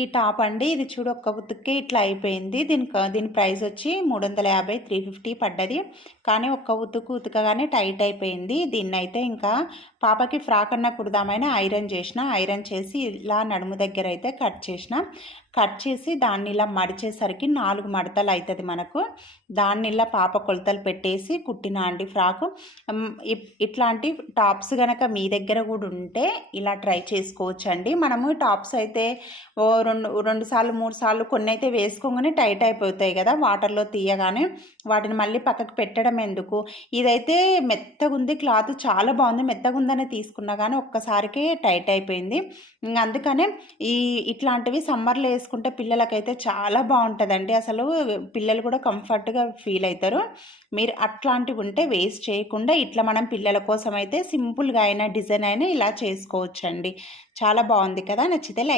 ఈ టాప్ అండి ఇది చూడు ఒక్క ఉతుక్కే ఇట్లా అయిపోయింది. దీని ప్రైస్ వచ్చి 350, 350 పడ్డది. కానీ ఒక్క ఉతకగానే టైట్ అయిపోయింది. దీన్నైతే ఇంకా పాపకి ఫ్రాక్ అన్న కుడదామని ఐరన్ చేసిన. ఐరన్ చేసి ఇలా నడుము దగ్గర అయితే కట్ చేసి దాన్ని ఇలా మడిచేసరికి 4 మడతలు అవుతుంది మనకు. దాన్ని ఇలా పాప కొలతలు పెట్టేసి కుట్టిన అండి ఫ్రాకు. ఇట్లాంటి టాప్స్ కనుక మీ దగ్గర కూడా ఉంటే ఇలా ట్రై చేసుకోవచ్చండి. మనము టాప్స్ అయితే ఓ రెండు సార్లు 3 సార్లు కొన్ని అయితే వేసుకోగానే టైట్ అయిపోతాయి కదా, వాటర్లో తీయగానే. వాటిని మళ్ళీ పక్కకు పెట్టడం ఎందుకు. ఇదైతే మెత్తగా ఉంది, క్లాత్ చాలా బాగుంది. మెత్తగా ఉందనే తీసుకున్నా కానీ ఒక్కసారికే టైట్ అయిపోయింది. అందుకనే ఇట్లాంటివి సమ్మర్లో వేసుకుంటే పిల్లలకైతే చాలా బాగుంటుందండి. అసలు పిల్లలు కూడా కంఫర్ట్గా ఫీల్ అవుతారు. మీరు అట్లాంటివి ఉంటే వేస్ట్ చేయకుండా ఇట్లా మనం పిల్లల కోసం అయితే సింపుల్గా అయినా డిజైన్ అయినా ఇలా చేసుకోవచ్చండి. చాలా బాగుంది కదా. నచ్చితే లైక్